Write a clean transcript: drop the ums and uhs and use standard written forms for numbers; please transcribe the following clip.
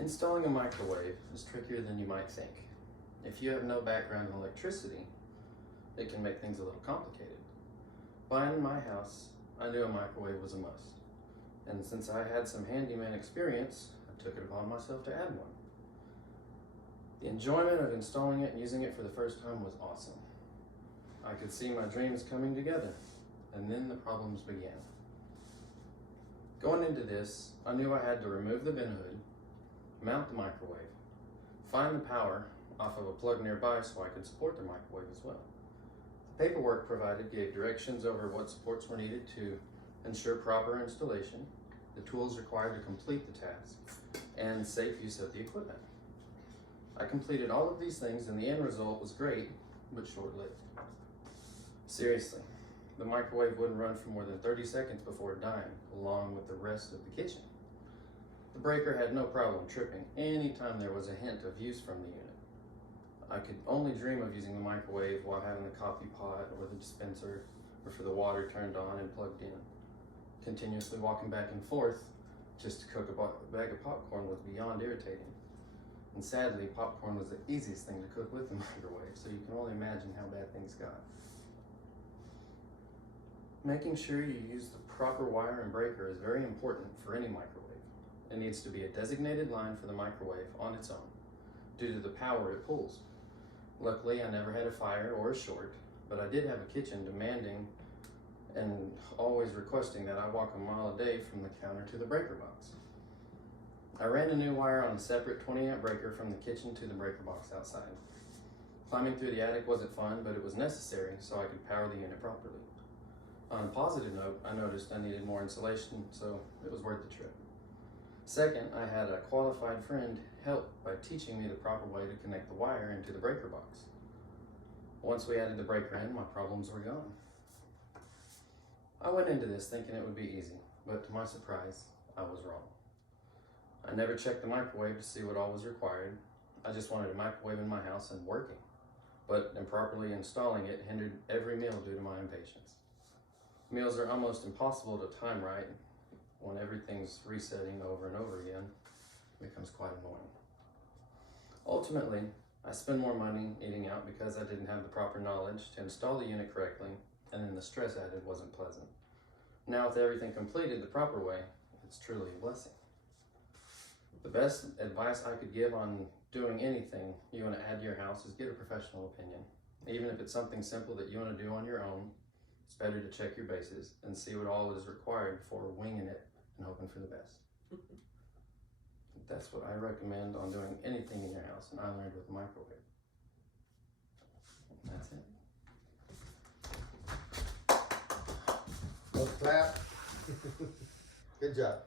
Installing a microwave is trickier than you might think. If you have no background in electricity, it can make things a little complicated. Buying my house, I knew a microwave was a must. And since I had some handyman experience, I took it upon myself to add one. The enjoyment of installing it and using it for the first time was awesome. I could see my dreams coming together, and then the problems began. Going into this, I knew I had to remove the vent hood, mount the microwave, find the power off of a plug nearby so I could support the microwave as well. The paperwork provided gave directions over what supports were needed to ensure proper installation, the tools required to complete the task, and safe use of the equipment. I completed all of these things and the end result was great, but short-lived. Seriously, the microwave wouldn't run for more than 30 seconds before dying, along with the rest of the kitchen. The breaker had no problem tripping anytime there was a hint of use from the unit. I could only dream of using the microwave while having the coffee pot or the dispenser or for the water turned on and plugged in. Continuously walking back and forth just to cook a bag of popcorn was beyond irritating. And sadly, popcorn was the easiest thing to cook with the microwave, so you can only imagine how bad things got. Making sure you use the proper wire and breaker is very important for any microwave. It needs to be a designated line for the microwave on its own, due to the power it pulls. Luckily, I never had a fire or a short, but I did have a kitchen demanding and always requesting that I walk a mile a day from the counter to the breaker box. I ran a new wire on a separate 20 amp breaker from the kitchen to the breaker box outside. Climbing through the attic wasn't fun, but it was necessary so I could power the unit properly. On a positive note, I noticed I needed more insulation, so it was worth the trip. Second, I had a qualified friend help by teaching me the proper way to connect the wire into the breaker box. Once we added the breaker in, my problems were gone. I went into this thinking it would be easy, but to my surprise, I was wrong. I never checked the microwave to see what all was required. I just wanted a microwave in my house and working, but improperly installing it hindered every meal due to my impatience. Meals are almost impossible to time right. When everything's resetting over and over again, it becomes quite annoying. Ultimately, I spend more money eating out because I didn't have the proper knowledge to install the unit correctly, and then the stress added wasn't pleasant. Now with everything completed the proper way, it's truly a blessing. The best advice I could give on doing anything you want to add to your house is get a professional opinion. Even if it's something simple that you want to do on your own, it's better to check your bases and see what all is required before winging it and hoping for the best. That's what I recommend on doing anything in your house, and I learned with the microwave. That's it. Let's clap. Good job.